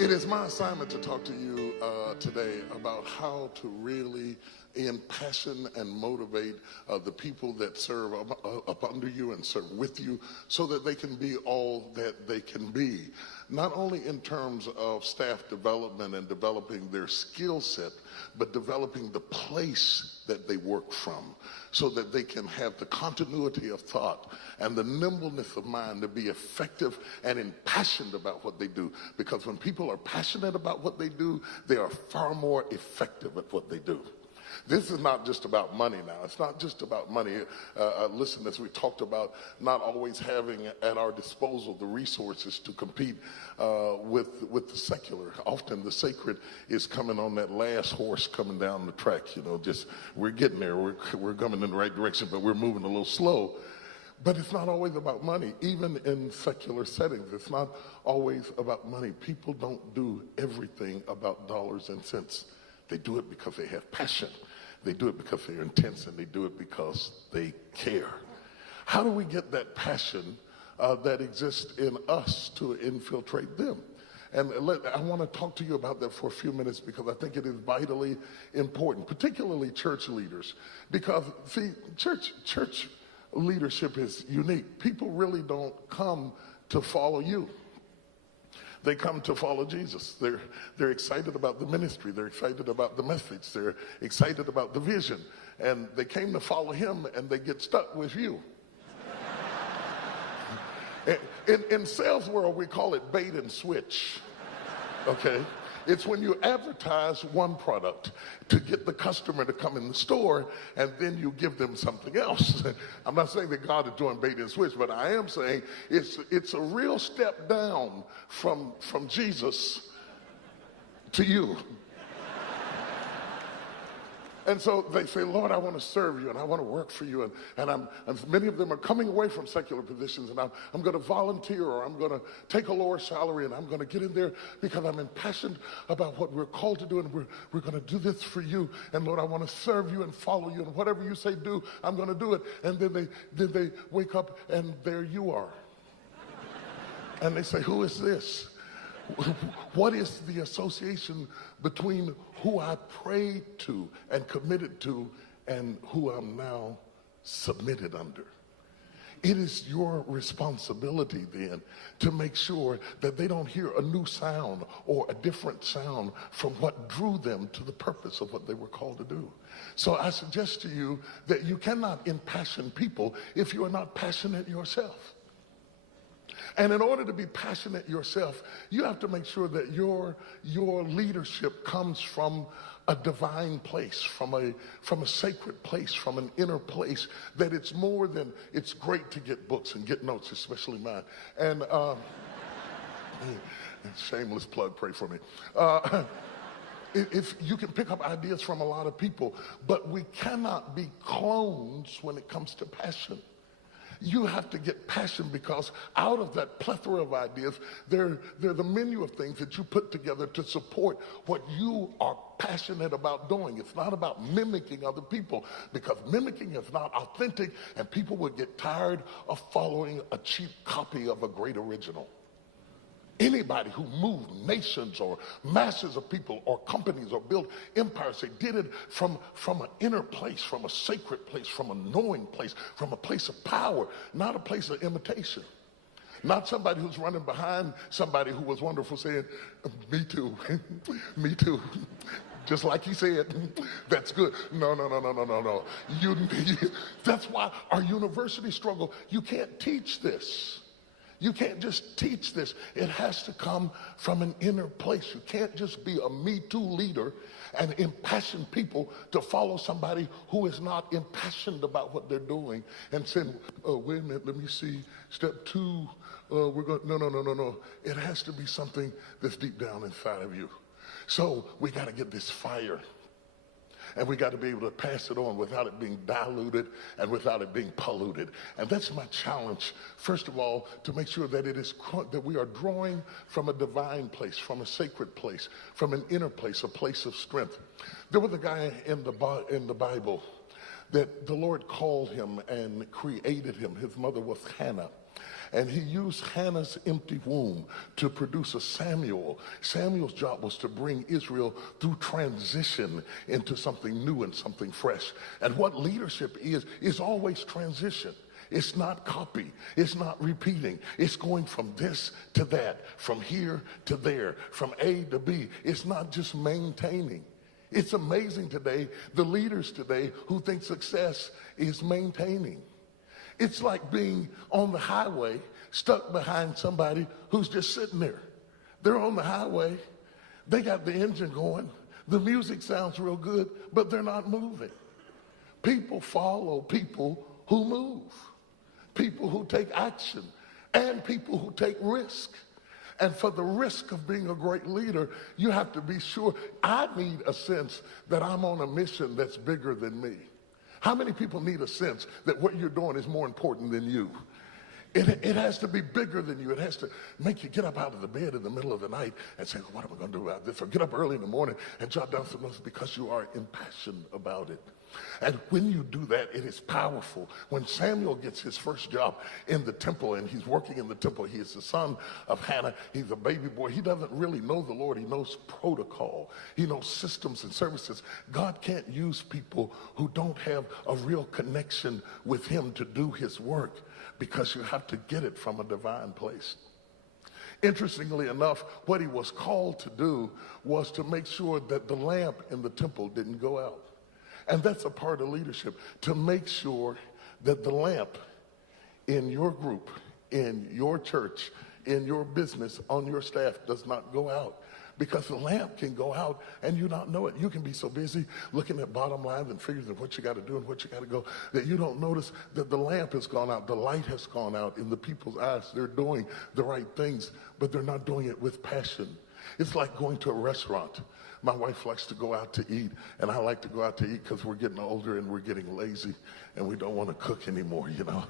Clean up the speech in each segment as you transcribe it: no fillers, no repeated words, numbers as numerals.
It is my assignment to talk to you today about how to really impassion and motivate the people that serve up under you and serve with you so that they can be all that they can be. Not only in terms of staff development and developing their skill set, but developing the place that they work from so that they can have the continuity of thought and the nimbleness of mind to be effective and impassioned about what they do. Because when people are passionate about what they do, they are far more effective at what they do. This is not just about money now. It's not just about money. Listen, as we talked about not always having at our disposal the resources to compete with the secular. Often the sacred is coming on that last horse coming down the track. You know, just we're getting there. We're coming in the right direction, but we're moving a little slow. But it's not always about money. Even in secular settings, it's not always about money. People don't do everything about dollars and cents. They do it because they have passion. They do it because they're intense, and they do it because they care. How do we get that passion that exists in us to infiltrate them? And I want to talk to you about that for a few minutes because I think it is vitally important, particularly church leaders. Because, see, church leadership is unique. People really don't come to follow you. They come to follow Jesus. They're excited about the ministry. They're excited about the message. They're excited about the vision. And they came to follow him, and they get stuck with you. In sales world, we call it bait and switch, okay? It's when you advertise one product to get the customer to come in the store, and then you give them something else. I'm not saying that God is doing bait and switch, but I am saying it's a real step down from Jesus to you. And so they say, Lord, I want to serve you and I want to work for you. And many of them are coming away from secular positions, and I'm going to volunteer, or I'm going to take a lower salary, and I'm going to get in there because I'm impassioned about what we're called to do, and we're going to do this for you. And Lord, I want to serve you and follow you, and whatever you say do, I'm going to do it. And then they wake up, and there you are. And they say, who is this? What is the association between who I prayed to and committed to and who I'm now submitted under? It is your responsibility then to make sure that they don't hear a new sound or a different sound from what drew them to the purpose of what they were called to do. So I suggest to you that you cannot impassion people if you are not passionate yourself. And in order to be passionate yourself, you have to make sure that your leadership comes from a divine place, from a sacred place, from an inner place, that it's more than, it's great to get books and get notes, especially mine. And shameless plug, pray for me. If you can pick up ideas from a lot of people, but we cannot be clones when it comes to passion. You have to get passion, because out of that plethora of ideas, they're the menu of things that you put together to support what you are passionate about doing. It's not about mimicking other people, because mimicking is not authentic, and people will get tired of following a cheap copy of a great original. Anybody who moved nations or masses of people or companies or built empires, they did it from an inner place, from a sacred place, from a knowing place, from a place of power, not a place of imitation. Not somebody who's running behind somebody who was wonderful saying, me too, me too. Just like he said, that's good. No. That's why our university struggle. You can't teach this. You can't just teach this. It has to come from an inner place. You can't just be a Me Too leader and impassion people to follow somebody who is not impassioned about what they're doing and saying, oh, wait a minute, let me see, step 2, we're going, no. It has to be something that's deep down inside of you. So we got to get this fire. And we got to be able to pass it on without it being diluted and without it being polluted. And that's my challenge, first of all, to make sure that that we are drawing from a divine place, from a sacred place, from an inner place, a place of strength. There was a guy in the Bible that the Lord called him and created him. His mother was Hannah. And he used Hannah's empty womb to produce a Samuel. Samuel's job was to bring Israel through transition into something new and something fresh. And what leadership is always transition. It's not copy. It's not repeating. It's going from this to that, from here to there, from A to B. It's not just maintaining. It's amazing today, the leaders today who think success is maintaining. It's like being on the highway, stuck behind somebody who's just sitting there. They're on the highway. They got the engine going. The music sounds real good, but they're not moving. People follow people who move, people who take action, and people who take risk. And for the risk of being a great leader, you have to be sure. I need a sense that I'm on a mission that's bigger than me. How many people need a sense that what you're doing is more important than you? It has to be bigger than you. It has to make you get up out of the bed in the middle of the night and say, what am I going to do about this? Or get up early in the morning and jot down some notes because you are impassioned about it. And when you do that, it is powerful. When Samuel gets his first job in the temple and he's working in the temple, he is the son of Hannah. He's a baby boy. He doesn't really know the Lord. He knows protocol. He knows systems and services. God can't use people who don't have a real connection with him to do his work because you have to get it from a divine place. Interestingly enough, what he was called to do was to make sure that the lamp in the temple didn't go out. And that's a part of leadership, to make sure that the lamp in your group, in your church, in your business, on your staff does not go out. Because the lamp can go out and you not know it. You can be so busy looking at bottom lines and figures of what you got to do and what you got to go that you don't notice that the lamp has gone out, the light has gone out in the people's eyes. They're doing the right things, but they're not doing it with passion. It's like going to a restaurant. My wife likes to go out to eat, and I like to go out to eat because we're getting older and we're getting lazy, and we don't want to cook anymore, you know.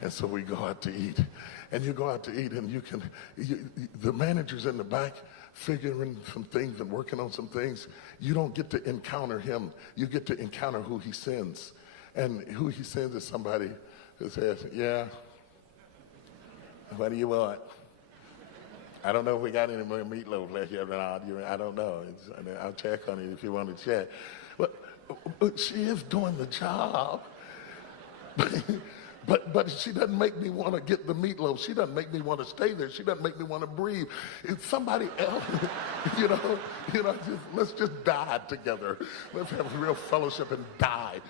And so we go out to eat. And you go out to eat, and the manager's in the back figuring some things and working on some things. You don't get to encounter him. You get to encounter who he sends. And who he sends is somebody who says, yeah, what do you want? I don't know if we got any more meatloaf left yet. I don't know. I'll check on it if you want to check. But she is doing the job. But she doesn't make me want to get the meatloaf. She doesn't make me want to stay there. She doesn't make me want to breathe. It's somebody else, let's just die together. Let's have a real fellowship and die.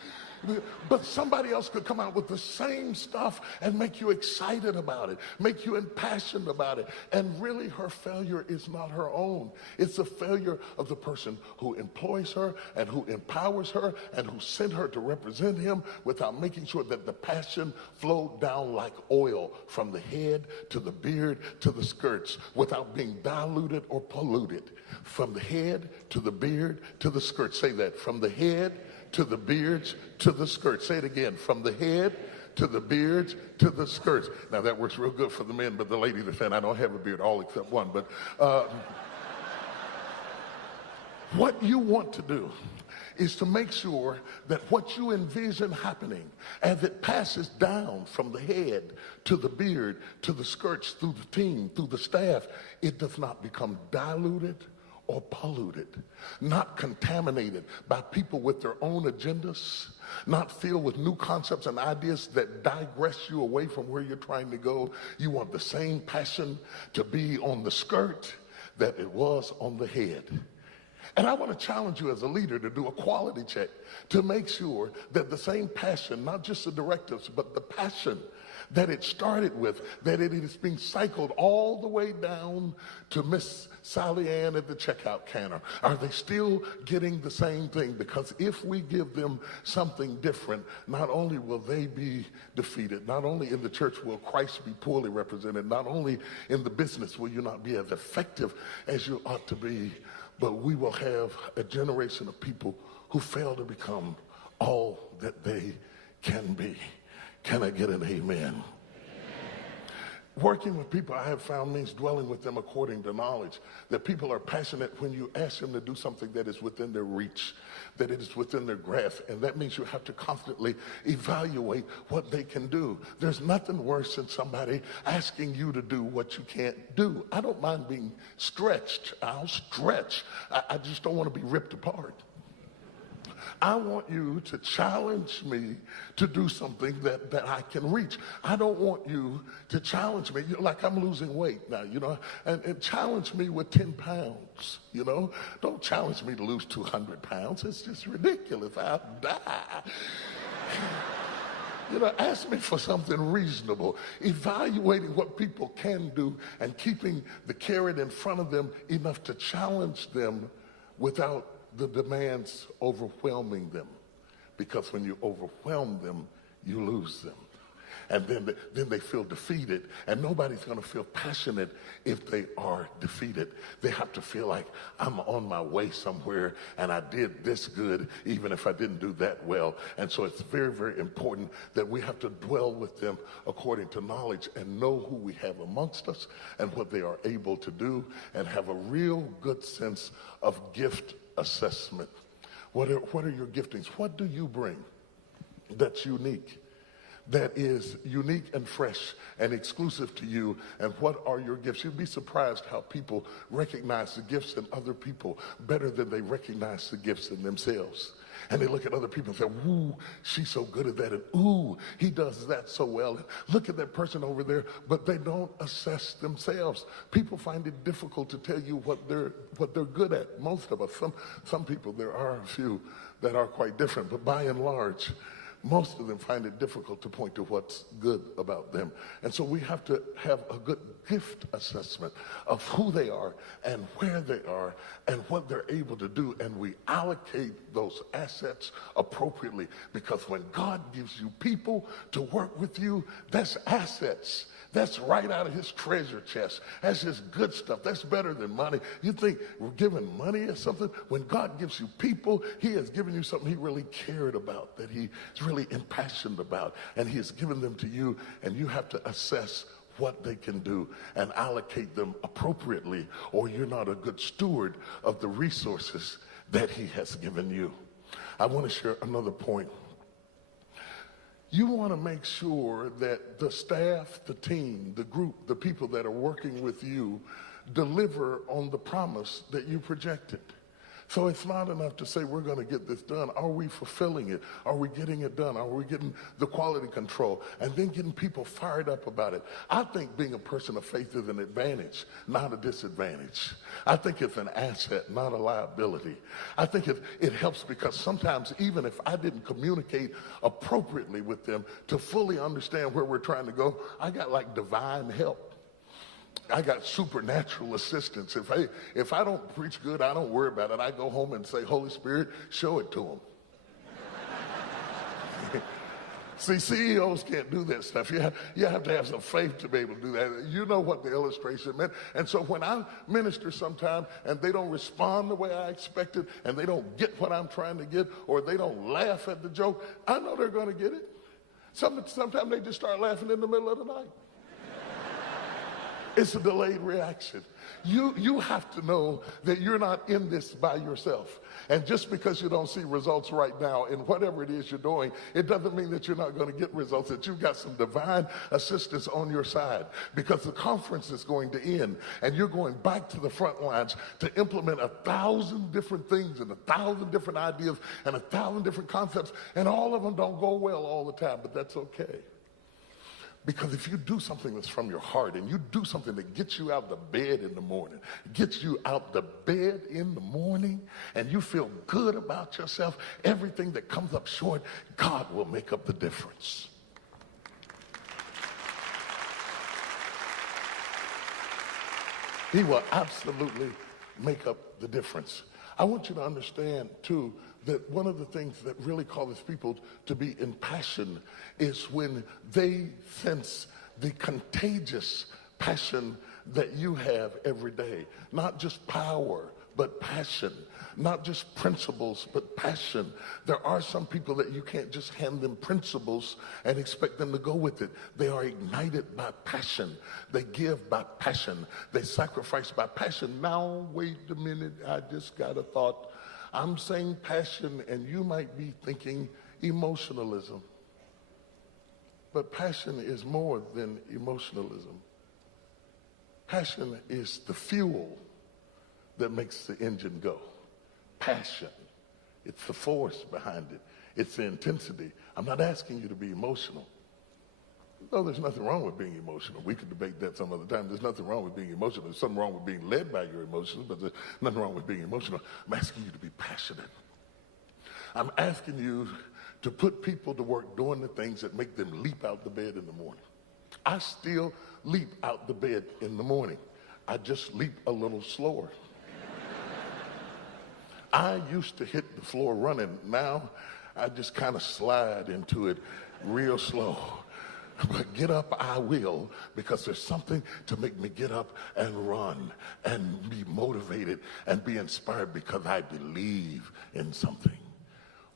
But somebody else could come out with the same stuff and make you excited about it, make you impassioned about it. And really, her failure is not her own. It's the failure of the person who employs her and who empowers her and who sent her to represent him without making sure that the passion flowed down like oil from the head to the beard to the skirts without being diluted or polluted. From the head to the beard to the skirts. Say that. From the head to the beards, to the skirts. Say it again. From the head to the beards, to the skirts. Now that works real good for the men, but the ladies are saying, I don't have a beard, all except one. But what you want to do is to make sure that what you envision happening as it passes down from the head to the beard, to the skirts, through the team, through the staff, it does not become diluted or polluted, not contaminated by people with their own agendas, not filled with new concepts and ideas that digress you away from where you're trying to go. You want the same passion to be on the skirt that it was on the head. And I want to challenge you as a leader to do a quality check to make sure that the same passion, not just the directives, but the passion that it started with, that it is being cycled all the way down to Miss Sally Ann at the checkout counter. Are they still getting the same thing? Because if we give them something different, not only will they be defeated, not only in the church will Christ be poorly represented, not only in the business will you not be as effective as you ought to be, but we will have a generation of people who fail to become all that they can be. Can I get an amen? Working with people, I have found, means dwelling with them according to knowledge. That people are passionate when you ask them to do something that is within their reach, that it is within their grasp. And that means you have to constantly evaluate what they can do. There's nothing worse than somebody asking you to do what you can't do. I don't mind being stretched. I'll stretch. I just don't want to be ripped apart. I want you to challenge me to do something that I can reach. I don't want you to challenge me, like I'm losing weight now, and challenge me with 10 pounds, Don't challenge me to lose 200 pounds. It's just ridiculous. I'll die. Ask me for something reasonable. Evaluating what people can do and keeping the carrot in front of them enough to challenge them without the demands overwhelming them. Because when you overwhelm them, you lose them. And then they feel defeated. And nobody's going to feel passionate if they are defeated. They have to feel like, I'm on my way somewhere and I did this good even if I didn't do that well. And so it's very, very important that we have to dwell with them according to knowledge and know who we have amongst us and what they are able to do, and have a real good sense of gift assessment. What are your giftings? What do you bring that's unique? That is unique and fresh and exclusive to you, and what are your gifts? You'd be surprised how people recognize the gifts in other people better than they recognize the gifts in themselves. And they look at other people and say, ooh, she's so good at that, and ooh, he does that so well. Look at that person over there, but they don't assess themselves. People find it difficult to tell you what they're good at. Most of us, some people, there are a few that are quite different, but by and large, most of them find it difficult to point to what's good about them. And so we have to have a good gift assessment of who they are and where they are and what they're able to do. And we allocate those assets appropriately, because when God gives you people to work with you, that's assets. That's right out of his treasure chest. That's just good stuff. That's better than money. You think we're giving money or something? When God gives you people, he has given you something he really cared about, that he's really impassioned about, and he has given them to you, and you have to assess what they can do and allocate them appropriately, or you're not a good steward of the resources that he has given you. I want to share another point. You want to make sure that the staff, the team, the group, the people that are working with you deliver on the promise that you projected. So it's not enough to say we're going to get this done. Are we fulfilling it? Are we getting it done? Are we getting the quality control? And then getting people fired up about it. I think being a person of faith is an advantage, not a disadvantage. I think it's an asset, not a liability. I think it helps because sometimes even if I didn't communicate appropriately with them to fully understand where we're trying to go, I got like divine help. I got supernatural assistance. If I don't preach good, I don't worry about it. I go home and say, Holy Spirit, show it to them. See, CEOs can't do that stuff. You have to have some faith to be able to do that. You know what the illustration meant. And so when I minister sometime and they don't respond the way I expected, and they don't get what I'm trying to get, or they don't laugh at the joke, I know they're going to get it. Sometimes they just start laughing in the middle of the night. It's a delayed reaction. You have to know that you're not in this by yourself. And just because you don't see results right now in whatever it is you're doing, it doesn't mean that you're not going to get results, that you've got some divine assistance on your side. Because the conference is going to end, and you're going back to the front lines to implement 1,000 different things and 1,000 different ideas and 1,000 different concepts, and all of them don't go well all the time, but that's okay. Because if you do something that's from your heart, and you do something that gets you out the bed in the morning, gets you out the bed in the morning, and you feel good about yourself, everything that comes up short, God will make up the difference. He will absolutely make up the difference. I want you to understand, too, that one of the things that really causes people to be impassioned is when they sense the contagious passion that you have every day. Not just power, but passion. Not just principles, but passion. There are some people that you can't just hand them principles and expect them to go with it. They are ignited by passion. They give by passion. They sacrifice by passion. Now, wait a minute, I just got a thought. I'm saying passion, and you might be thinking emotionalism. But passion is more than emotionalism. Passion is the fuel that makes the engine go. Passion. It's the force behind it. It's the intensity. I'm not asking you to be emotional. No, there's nothing wrong with being emotional. We could debate that some other time. There's nothing wrong with being emotional. There's something wrong with being led by your emotions, but there's nothing wrong with being emotional. I'm asking you to be passionate. I'm asking you to put people to work doing the things that make them leap out the bed in the morning. I still leap out the bed in the morning. I just leap a little slower. I used to hit the floor running. Now I just kind of slide into it real slow. But get up I will, because there's something to make me get up and run and be motivated and be inspired, because I believe in something.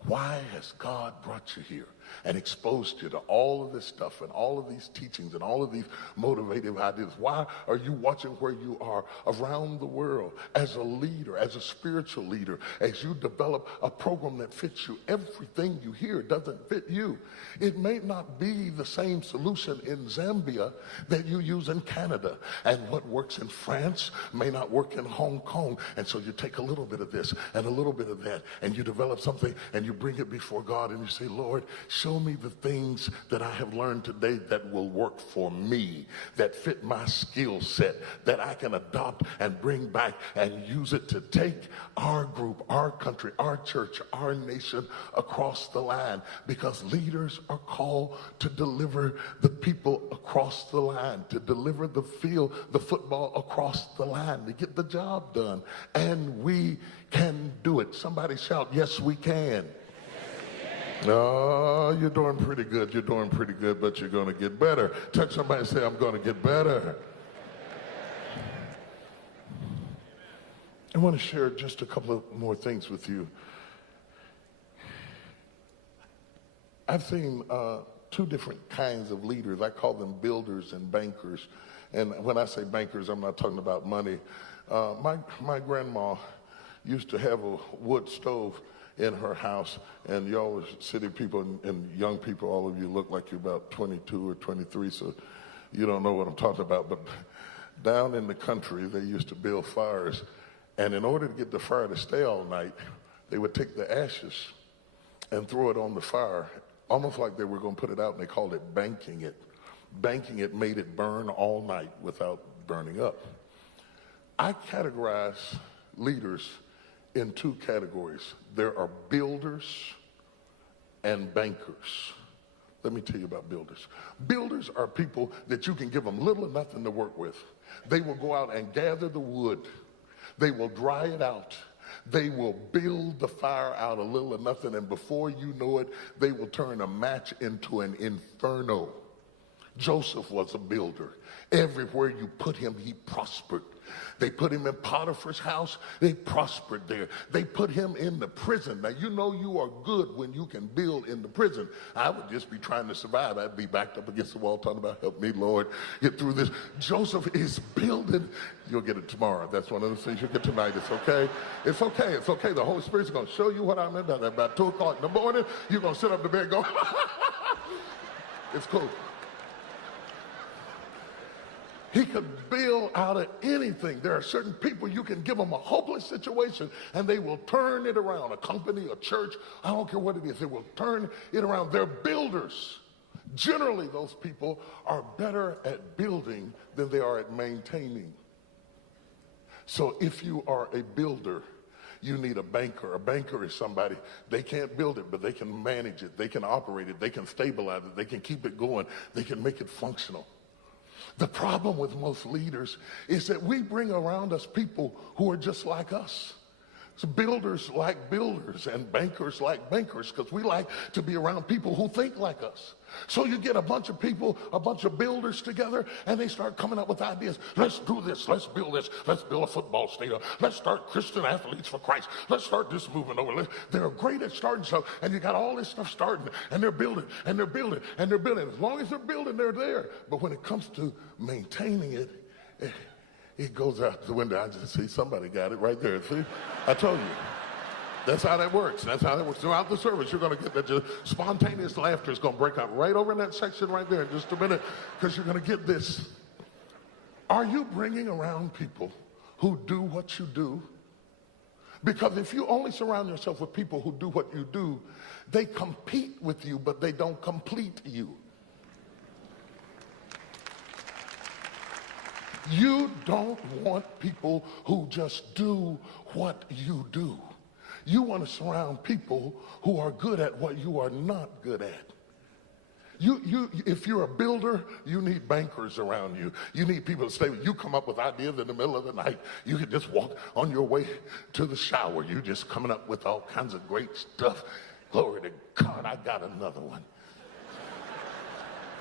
Why has God brought you here and exposed you to all of this stuff and all of these teachings and all of these motivative ideas? Why are you watching where you are around the world as a leader, as a spiritual leader, as you develop a program that fits you? Everything you hear doesn't fit you. It may not be the same solution in Zambia that you use in Canada, and what works in France may not work in Hong Kong. And so you take a little bit of this and a little bit of that, and you develop something, and you bring it before God, and you say, Lord, show me the things that I have learned today that will work for me, that fit my skill set, that I can adopt and bring back and use it to take our group, our country, our church, our nation across the line. Because leaders are called to deliver the people across the line, to deliver the field, the football across the line, to get the job done. And we can do it. Somebody shout, yes, we can. Oh, you're doing pretty good. You're doing pretty good, but you're going to get better. Touch somebody and say, I'm going to get better. I want to share just a couple of more things with you. I've seen two different kinds of leaders. I call them builders and bankers. And when I say bankers, I'm not talking about money. My grandma used to have a wood stove in her house, and y'all city people and young people, all of you look like you're about 22 or 23, so you don't know what I'm talking about. But down in the country, they used to build fires, and in order to get the fire to stay all night, they would take the ashes and throw it on the fire, almost like they were going to put it out, and they called it banking it. Banking it made it burn all night without burning up. I categorize leaders in two categories. There are builders and bankers. Let me tell you about builders. Builders are people that you can give them little or nothing to work with. They will go out and gather the wood. They will dry it out. They will build the fire out of little or nothing, and before you know it, they will turn a match into an inferno. Joseph was a builder. Everywhere you put him, he prospered. They put him in Potiphar's house. They prospered there. They put him in the prison. Now, you know you are good when you can build in the prison. I would just be trying to survive. I'd be backed up against the wall talking about, help me, Lord, get through this. Joseph is building. You'll get it tomorrow. That's one of the things you'll get tonight. It's okay. It's okay. It's okay. The Holy Spirit's going to show you what I meant by that. About 2 o'clock in the morning, you're going to sit up in bed and go, it's cool. He could build out of anything. There are certain people you can give them a hopeless situation and they will turn it around. A company, a church, I don't care what it is. They will turn it around. They're builders. Generally, those people are better at building than they are at maintaining. So if you are a builder, you need a banker. A banker is somebody, they can't build it, but they can manage it. They can operate it. They can stabilize it. They can keep it going. They can make it functional. The problem with most leaders is that we bring around us people who are just like us. So builders like builders and bankers like bankers, because we like to be around people who think like us. So you get a bunch of people, a bunch of builders together, and they start coming up with ideas. Let's do this, let's build this, let's build a football stadium, let's start Christian Athletes for Christ, let's start this movement over. They're great at starting stuff, and you got all this stuff starting, and they're building, and they're building, and they're building. As long as they're building, they're there. But when it comes to maintaining it, it goes out the window. I just see somebody got it right there. See, I told you. That's how that works. That's how that works. Throughout the service, you're going to get that just spontaneous laughter is going to break out right over in that section right there in just a minute, because you're going to get this. Are you bringing around people who do what you do? Because if you only surround yourself with people who do what you do, they compete with you, but they don't complete you. You don't want people who just do what you do. You want to surround people who are good at what you are not good at. If you're a builder, you need bankers around you. You need people to stay with you. Come up with ideas in the middle of the night. You can just walk on your way to the shower. You're just coming up with all kinds of great stuff. Glory to God, I got another one.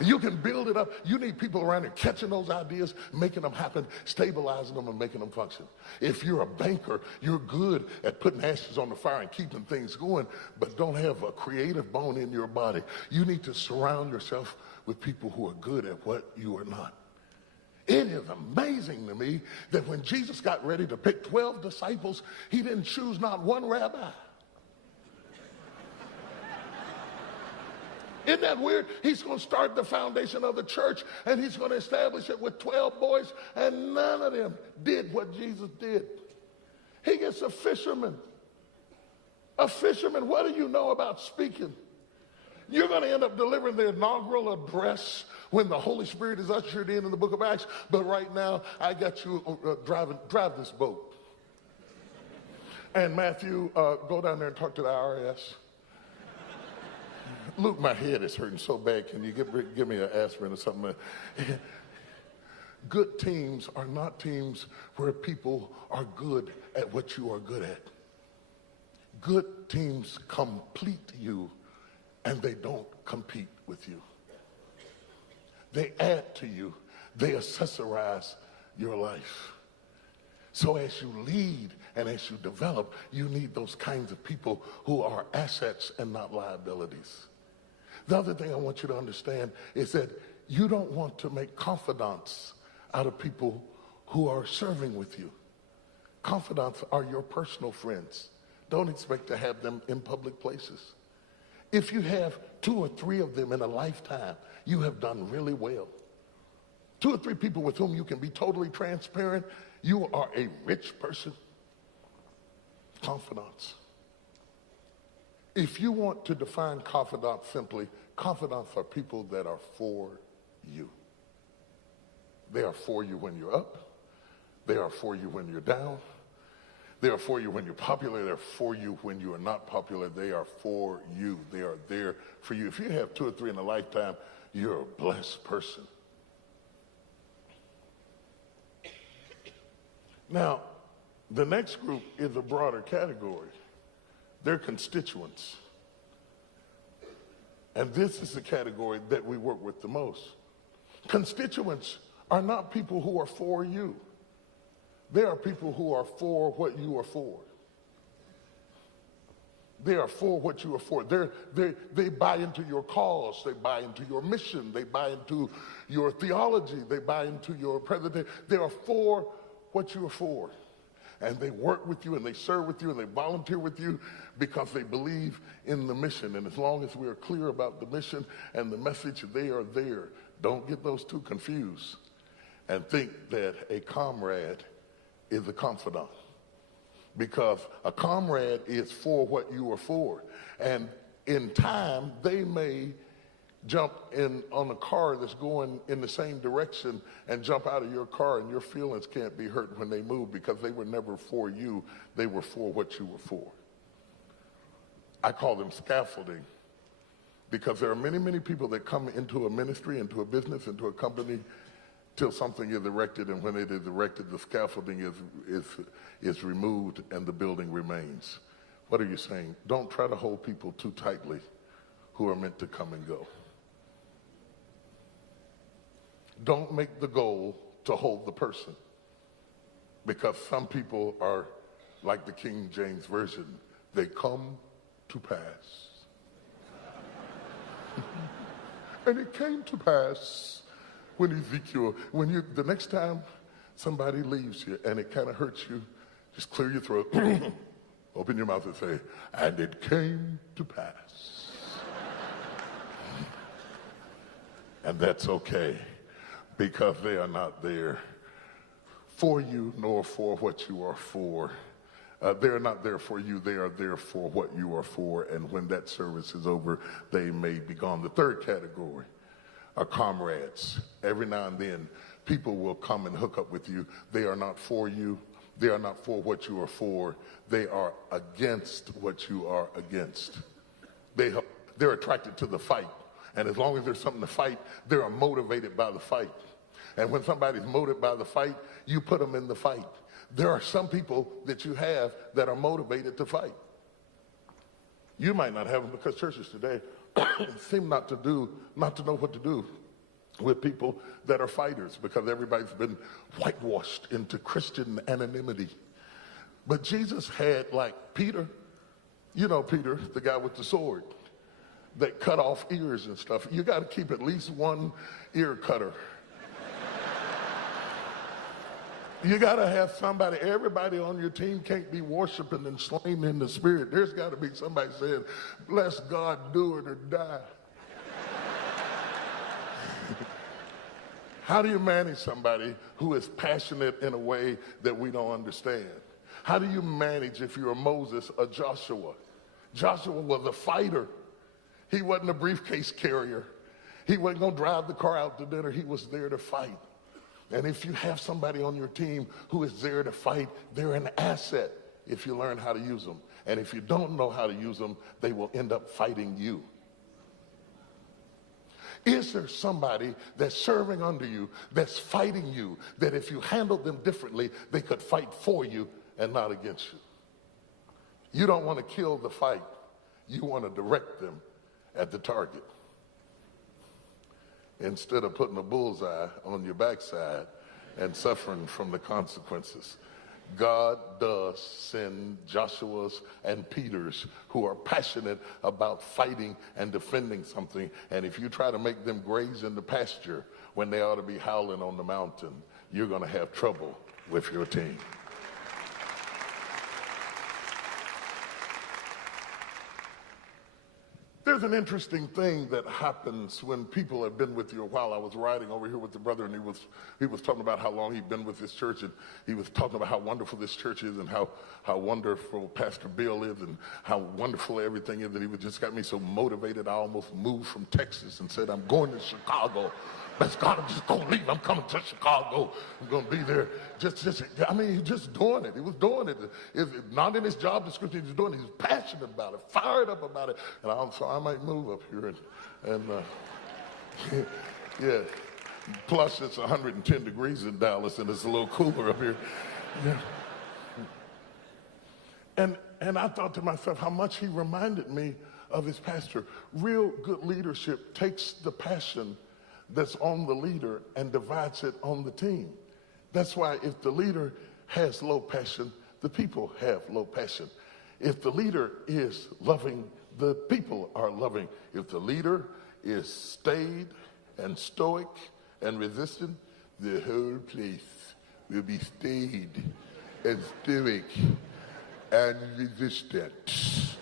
You can build it up. You need people around here catching those ideas, making them happen, stabilizing them, and making them function. If you're a banker, you're good at putting ashes on the fire and keeping things going, but don't have a creative bone in your body. You need to surround yourself with people who are good at what you are not. It is amazing to me that when Jesus got ready to pick 12 disciples, he didn't choose not one rabbi. Isn't that weird? He's going to start the foundation of the church, and he's going to establish it with 12 boys, and none of them did what Jesus did. He gets a fisherman. A fisherman, what do you know about speaking? You're going to end up delivering the inaugural address when the Holy Spirit is ushered in the book of Acts, but right now, I got you drive this boat. And Matthew, go down there and talk to the IRS. Luke, my head is hurting so bad. Can you give me an aspirin or something? Good teams are not teams where people are good at what you are good at. Good teams complete you, and they don't compete with you. They add to you. They accessorize your life. So as you lead and as you develop, you need those kinds of people who are assets and not liabilities. The other thing I want you to understand is that you don't want to make confidants out of people who are serving with you. Confidants are your personal friends. Don't expect to have them in public places. If you have 2 or 3 of them in a lifetime, you have done really well. 2 or 3 people with whom you can be totally transparent, you are a rich person. Confidants. If you want to define confidants simply, confidants are people that are for you. They are for you when you're up. They are for you when you're down. They are for you when you're popular. They're for you when you are not popular. They are for you. They are there for you. If you have 2 or 3 in a lifetime, you're a blessed person. Now, the next group is a broader category. They're constituents. And this is the category that we work with the most. Constituents are not people who are for you. They are people who are for what you are for. They are for what you are for. They buy into your cause. They buy into your mission. They buy into your theology. They buy into your president. They are for what you are for. And they work with you, and they serve with you, and they volunteer with you because they believe in the mission. And as long as we are clear about the mission and the message, they are there. Don't get those two confused and think that a comrade is a confidant. Because a comrade is for what you are for. And in time, they may jump in on a car that's going in the same direction and jump out of your car, and your feelings can't be hurt when they move because they were never for you. They were for what you were for. I call them scaffolding because there are many, many people that come into a ministry, into a business, into a company till something is erected, and when it is erected, the scaffolding is removed and the building remains. What are you saying? Don't try to hold people too tightly who are meant to come and go. Don't make the goal to hold the person, because some people are like the King James Version. They come to pass. And it came to pass when Ezekiel, the next time somebody leaves you and it kind of hurts you, just clear your throat, open your mouth and say, and it came to pass. And that's okay, because they are not there for you nor for what you are for. They are not there for you, they are there for what you are for, and when that service is over, they may be gone. The third category are comrades. Every now and then, people will come and hook up with you. They are not for you, they are not for what you are for, they are against what you are against. They're attracted to the fight, and as long as there's something to fight, they are motivated by the fight. And when somebody's motivated by the fight, you put them in the fight. There are some people that you have that are motivated to fight. You might not have them, because churches today seem not to know what to do with people that are fighters, because everybody's been whitewashed into Christian anonymity. But Jesus had, like Peter, you know Peter, the guy with the sword that cut off ears and stuff. You got to keep at least one ear cutter. You got to have somebody. Everybody on your team can't be worshiping and slain in the spirit. There's got to be somebody saying, bless God, do it or die. How do you manage somebody who is passionate in a way that we don't understand? How do you manage, if you're a Moses, a Joshua? Joshua was a fighter. He wasn't a briefcase carrier. He wasn't going to drive the car out to dinner. He was there to fight. And if you have somebody on your team who is there to fight, they're an asset if you learn how to use them. And if you don't know how to use them, they will end up fighting you. Is there somebody that's serving under you, that's fighting you, that if you handle them differently, they could fight for you and not against you? You don't want to kill the fight. You want to direct them at the target, instead of putting a bullseye on your backside and suffering from the consequences. God does send Joshuas and Peters who are passionate about fighting and defending something, and if you try to make them graze in the pasture when they ought to be howling on the mountain, you're going to have trouble with your team. There's an interesting thing that happens when people have been with you a while. I was riding over here with the brother, and he was talking about how long he'd been with this church, and he was talking about how wonderful this church is and how wonderful Pastor Bill is and how wonderful everything is, that he just got me so motivated I almost moved from Texas and said, I'm going to Chicago. Bless God, I'm just going to leave. I'm coming to Chicago. I'm going to be there. He's just doing it. He was doing it. It's not in his job description. He's doing it. He's passionate about it, fired up about it. And so I might move up here. Yeah. Plus, it's 110 degrees in Dallas, and it's a little cooler up here. Yeah. And I thought to myself how much he reminded me of his pastor. Real good leadership takes the passion that's on the leader and divides it on the team. That's why if the leader has low passion, the people have low passion. If the leader is loving, the people are loving. If the leader is staid and stoic and resistant, the whole place will be staid and stoic and resistant.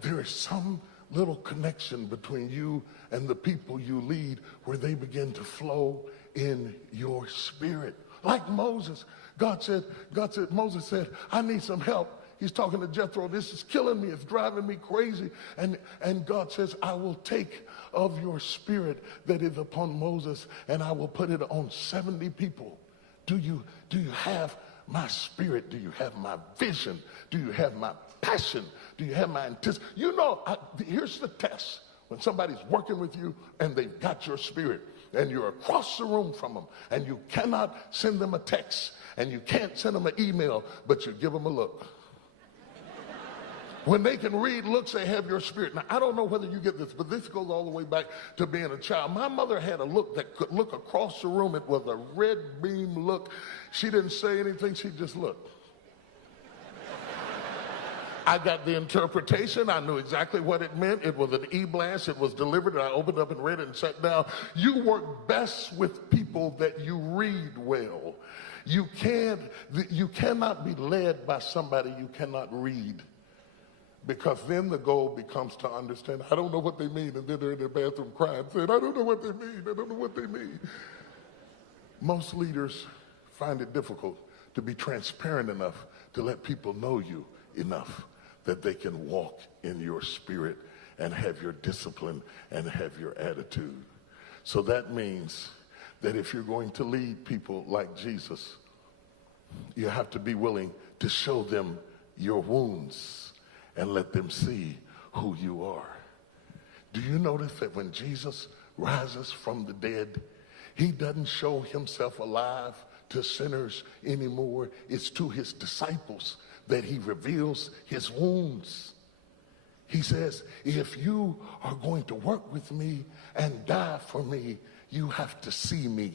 There is some little connection between you and the people you lead where they begin to flow in your spirit. Like Moses. Moses said, I need some help. He's talking to Jethro, this is killing me, it's driving me crazy. And God says, I will take of your spirit that is upon Moses and I will put it on 70 people. Do you have my spirit? Do you have my vision? Do you have my passion? Do you have my anticipation? You know, here's the test. When somebody's working with you and they've got your spirit, and you're across the room from them, and you cannot send them a text, and you can't send them an email, but you give them a look. When they can read looks, they have your spirit. Now, I don't know whether you get this, but this goes all the way back to being a child. My mother had a look that could look across the room. It was a red beam look. She didn't say anything. She just looked. I got the interpretation. I knew exactly what it meant. It was an e-blast. It was delivered. I opened up and read it and sat down. You work best with people that you read well. You cannot be led by somebody you cannot read. Because then the goal becomes to understand, I don't know what they mean, and then they're in their bathroom crying, saying, I don't know what they mean, I don't know what they mean. Most leaders find it difficult to be transparent enough to let people know you enough that they can walk in your spirit and have your discipline and have your attitude. So that means that if you're going to lead people like Jesus, you have to be willing to show them your wounds and let them see who you are. Do you notice that when Jesus rises from the dead, he doesn't show himself alive to sinners anymore? It's to his disciples that he reveals his wounds. He says, if you are going to work with me and die for me, you have to see me.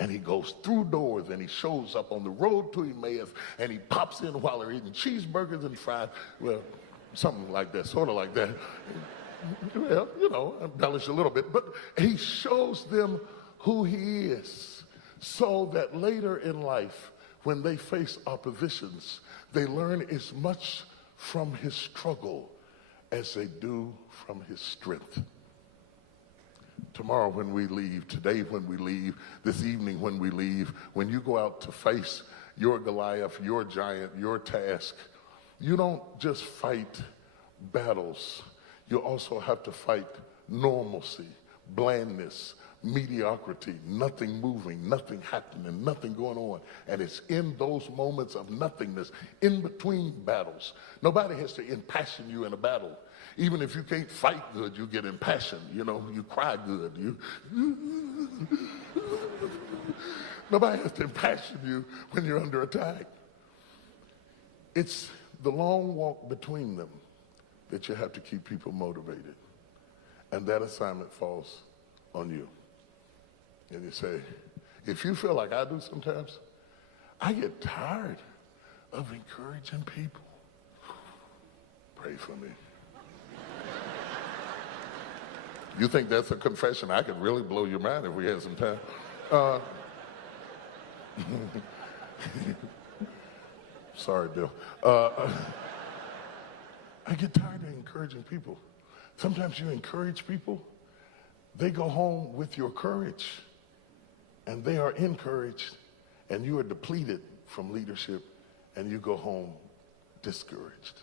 And he goes through doors and he shows up on the road to Emmaus and he pops in while they're eating cheeseburgers and fries. Well, something like that, sort of like that. Well, you know, embellish a little bit, but he shows them who he is so that later in life, when they face oppositions, they learn as much from his struggle as they do from his strength. Tomorrow when we leave, today when we leave, this evening when we leave, when you go out to face your Goliath, your giant, your task, you don't just fight battles. You also have to fight normalcy, blandness, mediocrity, nothing moving, nothing happening, nothing going on. And it's in those moments of nothingness, in between battles. Nobody has to impassion you in a battle. Even if you can't fight good, you get impassioned. You know, you cry good. Nobody has to impassion you when you're under attack. It's the long walk between them that you have to keep people motivated. And that assignment falls on you. And you say, if you feel like I do sometimes, I get tired of encouraging people. Pray for me. You think that's a confession? I could really blow your mind if we had some time. Sorry, Bill. I get tired of encouraging people. Sometimes you encourage people, they go home with your courage, and they are encouraged, and you are depleted from leadership, and you go home discouraged.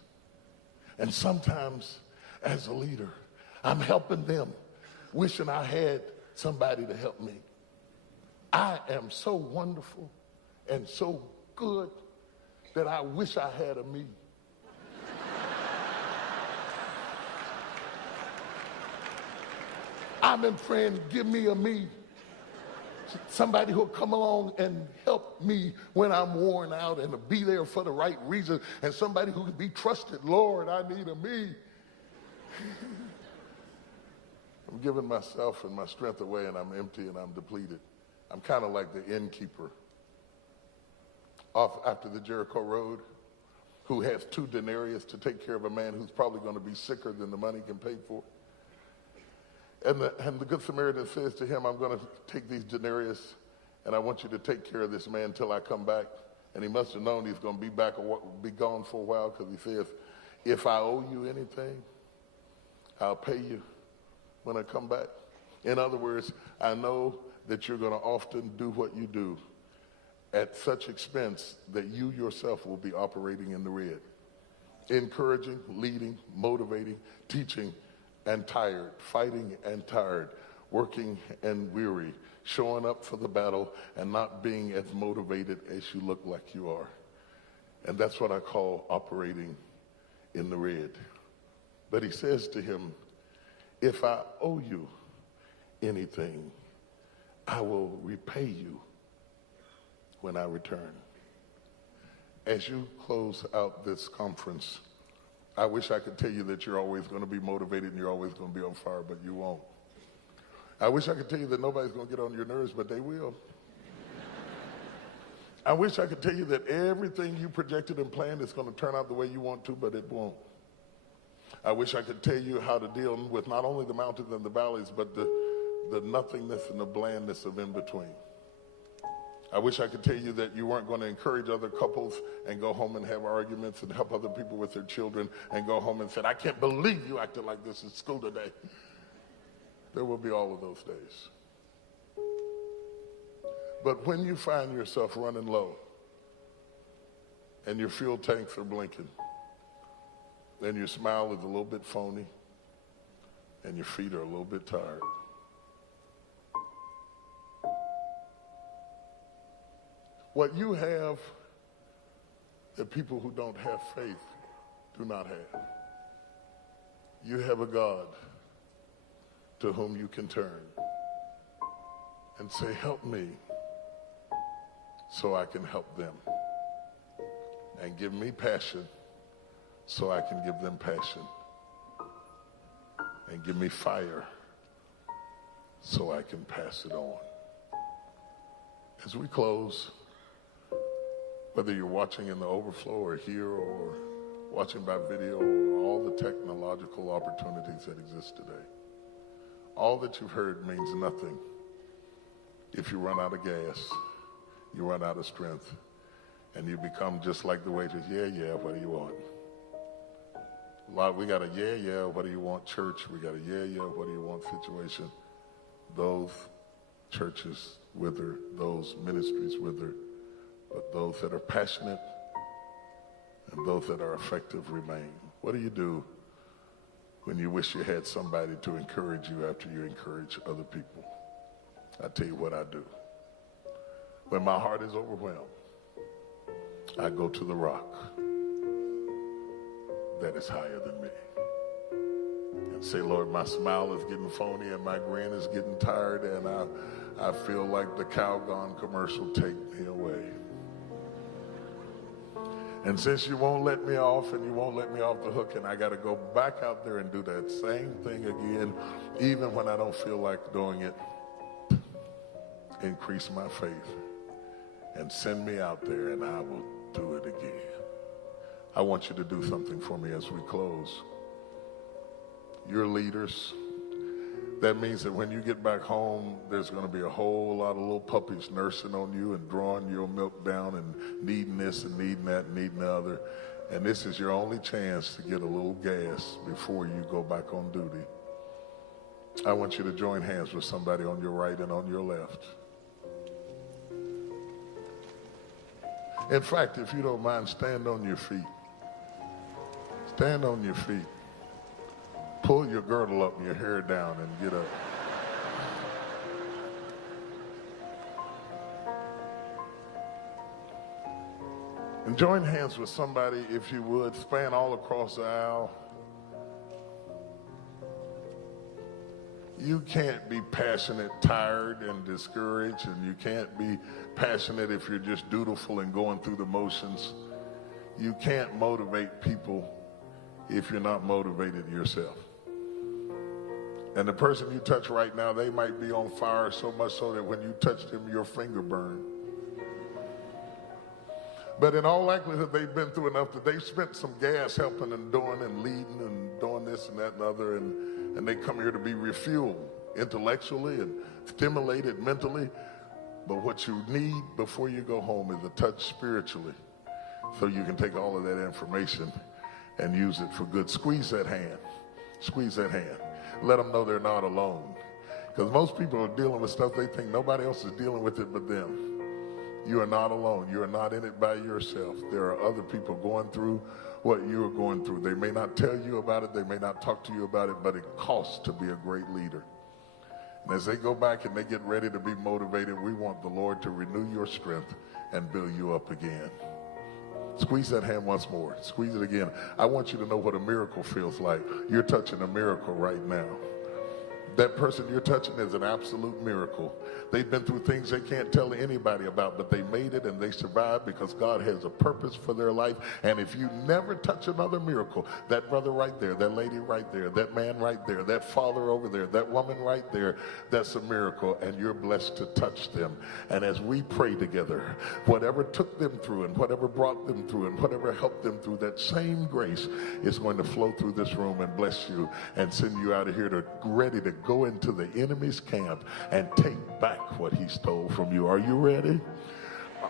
And sometimes, as a leader, I'm helping them, wishing I had somebody to help me. I am so wonderful and so good that I wish I had a me. I've been praying, give me a me. Somebody who'll come along and help me when I'm worn out and to be there for the right reason, and somebody who can be trusted. Lord, I need a me. I'm giving myself and my strength away, and I'm empty and I'm depleted. I'm kind of like the innkeeper off after the Jericho Road who has 2 denarii to take care of a man who's probably going to be sicker than the money can pay for. And the Good Samaritan says to him, I'm going to take these denarii and I want you to take care of this man till I come back. And he must have known he's going to be gone for a while, because he says, if I owe you anything, I'll pay you when I come back. In other words, I know that you're going to often do what you do at such expense that you yourself will be operating in the red. Encouraging, leading, motivating, teaching, and tired, fighting and tired, working and weary, showing up for the battle and not being as motivated as you look like you are. And that's what I call operating in the red. But he says to him, if I owe you anything, I will repay you when I return. As you close out this conference, I wish I could tell you that you're always going to be motivated and you're always going to be on fire, but you won't. I wish I could tell you that nobody's going to get on your nerves, but they will. I wish I could tell you that everything you projected and planned is going to turn out the way you want to, but it won't. I wish I could tell you how to deal with not only the mountains and the valleys, but the nothingness and the blandness of in between. I wish I could tell you that you weren't going to encourage other couples and go home and have arguments and help other people with their children and go home and say, I can't believe you acted like this in school today. There will be all of those days. But when you find yourself running low and your fuel tanks are blinking and your smile is a little bit phony and your feet are a little bit tired, what you have that people who don't have faith do not have. You have a God to whom you can turn and say, help me so I can help them. And give me passion so I can give them passion. And give me fire so I can pass it on. As we close, whether you're watching in the overflow or here or watching by video or all the technological opportunities that exist today, all that you've heard means nothing if you run out of gas, you run out of strength, and you become just like the waitress. Yeah, what do you want? We got a yeah, what do you want church? We got a yeah, what do you want situation. Those churches wither, those ministries wither, but those that are passionate and those that are effective remain. What do you do when you wish you had somebody to encourage you after you encourage other people? I tell you what I do. When my heart is overwhelmed, I go to the rock that is higher than me and say, Lord, my smile is getting phony and my grin is getting tired and I feel like the Calgon commercial, take me away. And since you won't let me off and you won't let me off the hook and I got to go back out there and do that same thing again, even when I don't feel like doing it, increase my faith and send me out there and I will do it again. I want you to do something for me as we close. You're leaders. That means that when you get back home, there's going to be a whole lot of little puppies nursing on you and drawing your milk down and needing this and needing that and needing the other. And this is your only chance to get a little gas before you go back on duty. I want you to join hands with somebody on your right and on your left. In fact, if you don't mind, stand on your feet. Stand on your feet. Pull your girdle up and your hair down and get up. And join hands with somebody, if you would, span all across the aisle. You can't be passionate, tired, and discouraged, and you can't be passionate if you're just dutiful and going through the motions. You can't motivate people if you're not motivated yourself. And the person you touch right now, they might be on fire so much so that when you touch them, your finger burned. But in all likelihood, they've been through enough that they've spent some gas helping and doing and leading and doing this and that and other, and they come here to be refueled intellectually and stimulated mentally. But what you need before you go home is a touch spiritually, so you can take all of that information and use it for good. Squeeze that hand. Squeeze that hand. Let them know they're not alone. Because most people are dealing with stuff they think nobody else is dealing with it but them. You are not alone. You are not in it by yourself. There are other people going through what you are going through. They may not tell you about it. They may not talk to you about it, but it costs to be a great leader. And as they go back and they get ready to be motivated, we want the Lord to renew your strength and build you up again. Squeeze that hand once more. Squeeze it again. I want you to know what a miracle feels like. You're touching a miracle right now. That person you're touching is an absolute miracle. They've been through things they can't tell anybody about, but they made it and they survived because God has a purpose for their life. And if you never touch another miracle, that brother right there, that lady right there, that man right there, that father over there, that woman right there, that's a miracle, and you're blessed to touch them. And as we pray together, whatever took them through and whatever brought them through and whatever helped them through, that same grace is going to flow through this room and bless you and send you out of here to ready to go into the enemy's camp and take back what he stole from you. Are you ready?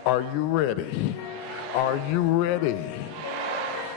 Are you ready? Are you ready?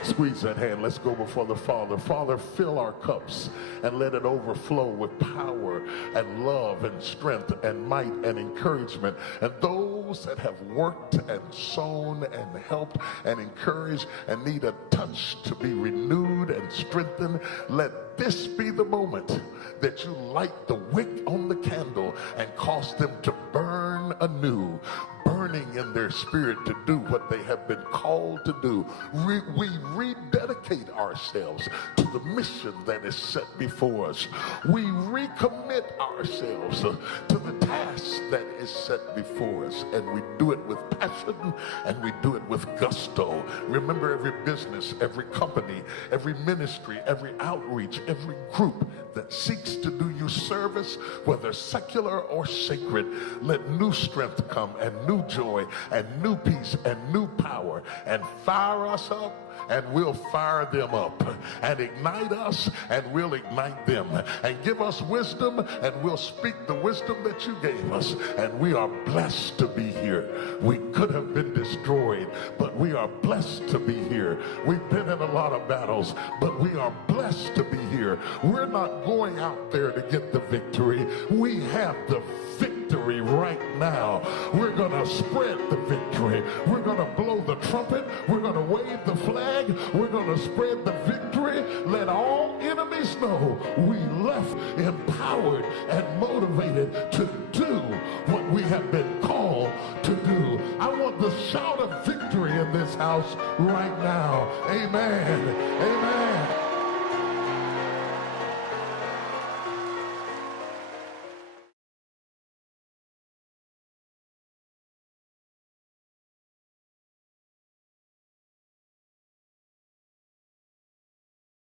Squeeze that hand. Let's go before the Father. Father, fill our cups and let it overflow with power and love and strength and might and encouragement. And those that have worked and sown and helped and encouraged and need a touch to be renewed and strengthened, let this be the moment that you light the wick on the candle and cause them to burn anew, burning in their spirit to do what they have been called to do. We rededicate ourselves to the mission that is set before us. We recommit ourselves to the task that is set before us, and we do it with passion and we do it with gusto. Remember, every business, every company, every ministry, every outreach, every group that seeks to do you service, whether secular or sacred, let new strength come and new joy and new peace and new power, and fire us up and we'll fire them up, and ignite us and we'll ignite them, and give us wisdom and we'll speak the wisdom that you gave us. And we are blessed to be here. We could have been destroyed, but we are blessed to be here. We've been in a lot of battles, but we are blessed to be here. We're not going out there to get the victory. We have the victory right now. We're going to spread the victory. We're going to blow the trumpet. We're going to wave the flag. We're going to spread the victory. Let all enemies know we left empowered and motivated to do what we have been called to do. I want the shout of victory in this house right now. Amen. Amen.